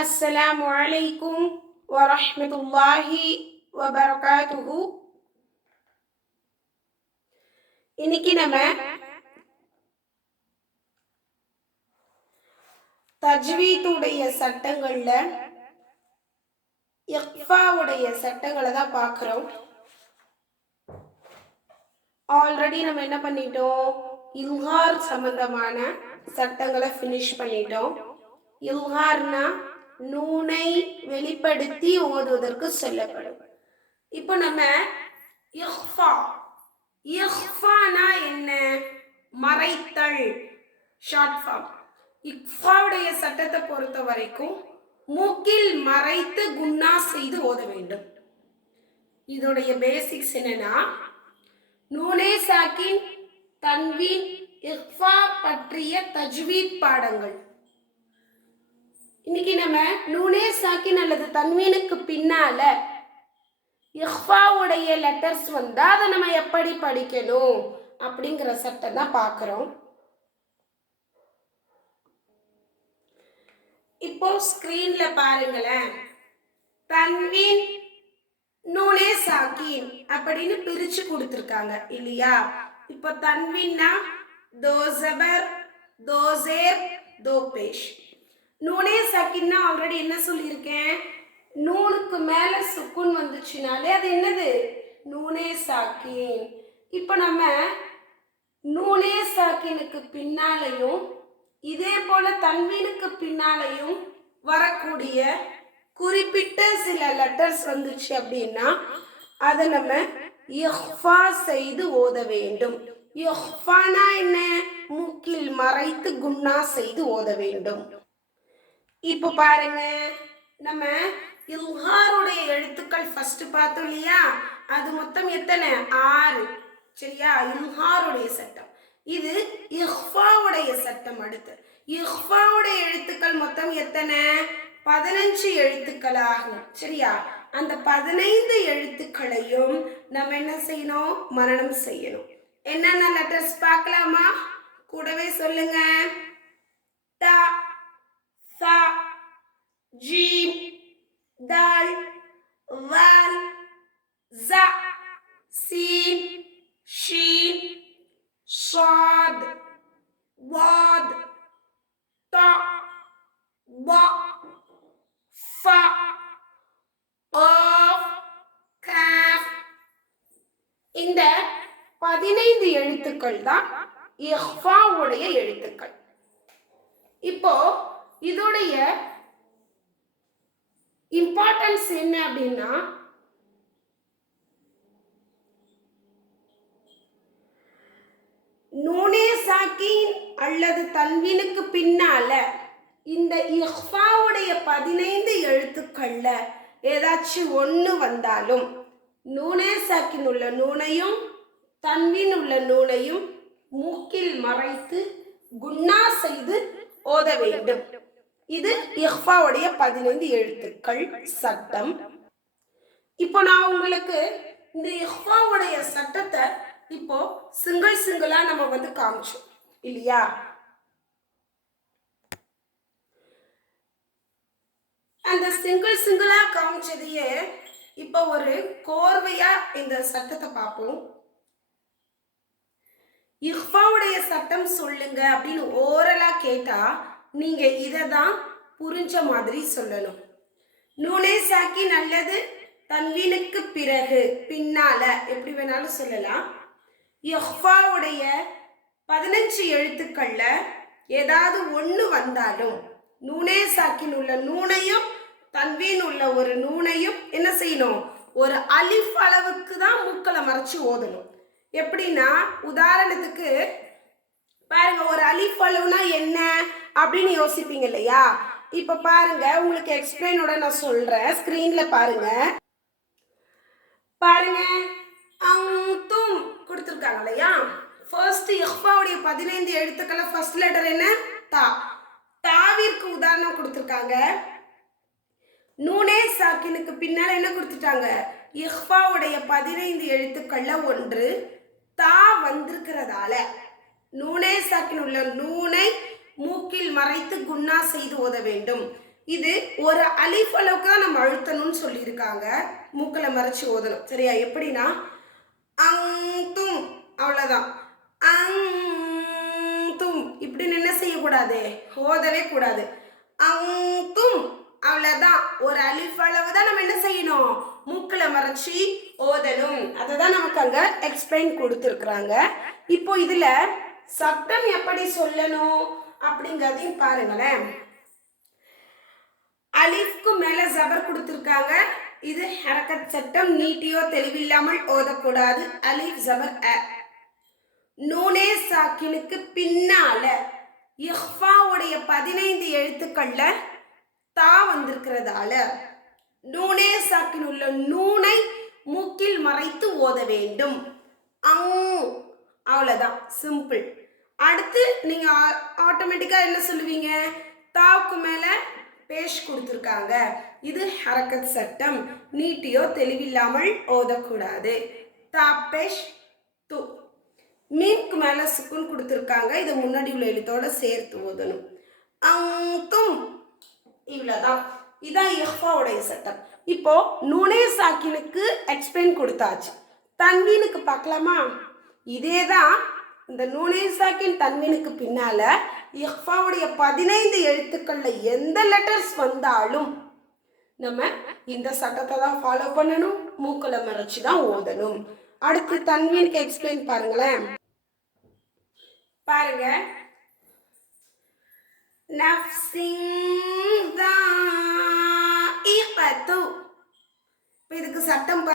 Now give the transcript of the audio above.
அஸ்ஸலாமு அலைக்கும் வரஹ்மத்துல்லாஹி வபரகாத்துஹு. இன்னைக்கு நம்ம தஜ்வீதுடைய சட்டங்கள்ல இக்ஃபாவுடைய சட்டங்களை தான் பார்க்குறோம். ஆல்ரெடி நம்ம என்ன பண்ணிட்டோம், இல்ஹார் சம்பந்தமான சட்டங்களை ஃபினிஷ் பண்ணிட்டோம். இல்ஹார்னா நூனை வெளிப்படுத்தி ஓதுவதற்கு சொல்லப்படும். இப்போ நம்ம இஹ்ஃபா, இஹ்ஃபானா என்ன, மறைத்தல், ஷார்ட் ஃபார்ம். இக்ஃபாவுடைய சட்டத்தை பொறுத்த வரைக்கும் மூக்கில் மறைத்து குன்னா செய்து ஓத வேண்டும். இதோடைய பேசிக்ஸ் என்னன்னா, நூனே சாக்கின், தன்வீன், இக்ஃபா பற்றிய தஜ்வீத் பாடங்கள். இன்னைக்கு நம்ம நூனே சாக்கின் அல்லது தன்வீனுக்கு பின்னால இஹ்ஃபாவுடைய லெட்டர்ஸ் வந்தா அதை நம்ம எப்படி படிக்கணும் அப்படிங்கிற சட்டம் தான் பார்க்குறோம். இப்போ ஸ்கிரீன்ல பாருங்களேன், தன்வீன், நூனே சாக்கின் அப்படின்னு பிரிச்சு கொடுத்துருக்காங்க இல்லையா? இப்போ தன்வீன்னா தோ ஜபர், தோ ஜேர், தோ பேஷ். நூனே சாக்கின்னா ஆல்ரெடி என்ன சொல்லியிருக்கேன், நூனுக்கு மேல சுக்குன் வந்துச்சுனாலே அது என்னது, நூனே சாக்கின். இப்போ நம்ம நூனே சாக்கினுக்கு பின்னாலையும் இதே போல தன்வீனுக்கு பின்னாலையும் வரக்கூடிய குறிப்பிட்ட சில லெட்டர்ஸ் வந்துச்சு அப்படின்னா அதை நம்ம இஹ்ஃபா செய்து ஓத வேண்டும். இஹ்ஃபானா என்ன, மூக்கில் மறைத்து குன்னா செய்து ஓத வேண்டும். இப்போ பாருங்க, நம்ம இல்ஹாருடைய எழுத்துக்கள் ஃபர்ஸ்ட் பார்த்தோம் இல்லையா? அது மொத்தம் எத்தனை, 6. சரியா? இல்ஹாருடைய சட்டம். இது இஹ்ஃபாவுடைய சட்டம். அடுத்து இஹ்ஃபாவுடைய எழுத்துக்கள் மொத்தம் எத்தனை, 15 எழுத்துக்கள் ஆகும். சரியா? அந்த 15 எழுத்துக்களையும் நம்ம என்ன செய்யணும், மனனம் செய்யணும். என்னென்ன லெட்டர்ஸ் பார்க்கலாமா? கூடவே சொல்லுங்க. தா, சா, ஜீம், தால், வால், ஸா, சீன், ஷீன், ஷாத், வாத், தா, பா, ஃபா, காஃப், காஃப். இந்த 15 எழுத்துக்கள் தான் இஹ்ஃபாவுடைய எழுத்துக்கள். இப்போ இதோடைய இம்பார்ட்டன்ஸ் என்ன அப்படின்னா, நூனே சாக்கின் அல்லது தன்வீனுக்கு பின்னால இந்த இஹ்ஃபாவுடைய 15 எழுத்துக்கள்ல ஏதாச்சும் ஒன்று வந்தாலும் நூனே சாக்கின் உள்ள நூனையும் தன்வீன் உள்ள நூனையும் மூக்கில் மறைத்து குன்னா செய்து ஓத வேண்டும். இது இஹ்ஃபாவுடைய 15 எழுத்துக்கள் சட்டம். இப்போ நான் உங்களுக்கு இந்த இஹ்ஃபாவுடைய சட்டத்தை இப்போ சிங்கிளா நம்ம காமிச்சோம் இல்லையா? அந்த சிங்கிளா காமிச்சதையே இப்போ ஒரு கோர்வையா இந்த சட்டத்தை பார்ப்போம். இஹ்ஃபாவுடைய சட்டம் சொல்லுங்க அப்படின்னு ஓரலா கேட்டா நீங்க இதை தான் புரிஞ்ச மாதிரி சொல்லணும். நூனே சாக்கின் அல்லது தன்வீனுக்கு பிறகு பின்னால எப்படி வேணாலும் சொல்லலாம். இஹ்ஃபாவுடைய 15 எழுத்துக்கள்ல ஏதாவது ஒன்று வந்தாலும் நூனே சாக்கின் உள்ள நூனையும் தன்வீன் உள்ள ஒரு நூனையும் என்ன செய்யணும், ஒரு அலிஃப் அளவுக்கு தான் மூக்களை மறைச்சு ஓதணும். எப்படின்னா, உதாரணத்துக்கு பாருங்க, ஒரு அலிஃப் அளவுனா என்ன அப்படின்னு யோசிப்பீங்க இல்லையா? இப்ப பாருங்க, உங்களுக்கு எக்ஸ்பிளைனோட நான் சொல்றேன். ஸ்கிரீன்ல பாருங்க. பாருங்க, அந்தும் கொடுத்துருக்காங்க இல்லையா? ஃபர்ஸ்ட் இஹ்ஃபாவுடைய 15 எழுத்துக்களை ஃபர்ஸ்ட் லெட்டர் என்ன, தா. தாவிற்கு உதாரணம் கொடுத்துருக்காங்க. நூனே சாக்கினுக்கு பின்னால என்ன கொடுத்துட்டாங்க, இஹ்ஃபாவுடைய 15 எழுத்துக்கள்ல ஒன்று தா வந்திருக்கிறதால நூனே சாக்கின் உள்ள நூனை மூக்கில் மறைத்து குன்னா செய்து ஓத வேண்டும். இது ஒரு அலிஃப் அளவுக்கு தான் நம்ம அழுத்தணும்னு சொல்லியிருக்காங்க. மூக்கில் மறைச்சி ஓதணும். சரியா? எப்படின்னா அங்தும் அவ்வளோதான். அங்தும் இப்படின்னு என்ன செய்யக்கூடாது? ஓதவே கூடாது. அங்தும் அவ்வளோதான். ஒரு அலிஃப் அளவு தான் நம்ம என்ன செய்யணும்? மூக்கில் மறைச்சி ஓதணும். அதை தான் நமக்கு அங்கே எக்ஸ்பிளைன் கொடுத்துருக்குறாங்க. இப்போ இதில் சட்டம் எப்படி சொல்லணும் அப்படிங்கிறதையும் பாருங்களேன். அலிஃப்க்கு மேலே ஜபர் கொடுத்துருக்காங்க. இது ஹரக்கத் சட்டம். நீட்டியோ தெளிவில்லாமல் ஓதக்கூடாது. அலிஃப் ஜபர் அ. நூனே சாக்கினுக்கு பின்னால இஹ்ஃபாவுடைய 15 எழுத்துக்கள்ல தா வந்திருக்கிறதால நூனே சாக்கின் உள்ள நூனை மூக்கில் மறைத்து ஓத வேண்டும். அவ்வளோதான், சிம்பிள். அடுத்து நீங்க ஆட்டோமேட்டிக்கா என்ன சொல்லுவீங்க? தாவுக்கு மேல பேஷ் கொடுத்துருக்காங்க. இது ஹரக்கத் சட்டம். நீட்டியோ தெளிவில்லாமல் ஓதக்கூடாது. தா பேஷ் து. மீம்க்கு மேல சுக்குன் கொடுத்துருக்காங்க. இதை முன்னாடி உள்ள எழுத்தோட சேர்த்து ஓதணும். அங்தும் இவ்வளோதான். இதான் இஹ்ஃபாவுடைய சட்டம். இப்போ நூனே சாக்கினுக்கு எக்ஸ்பிளைன் கொடுத்தாச்சு. தன்வீனுக்கு பார்க்கலாமா? இதே தான். இந்த நூனே சாக்கின் தன்வீனுக்கு பின்னால இஹ்ஃபாவுடைய 15 எழுத்துக்கள்ல எந்த லெட்டர்ஸ் வந்தாலும் நம்ம இந்த சட்டத்தை தான் ஃபாலோ பண்ணணும். மூக்களை மறைச்சு தான் ஓதணும். அடுத்து தன்வீனுக்கு எக்ஸ்பிளைன் பாருங்களேன். பாருங்க. நஃப்ஸின் தாஇகத்து. இப்போ இதுக்கு சட்டம்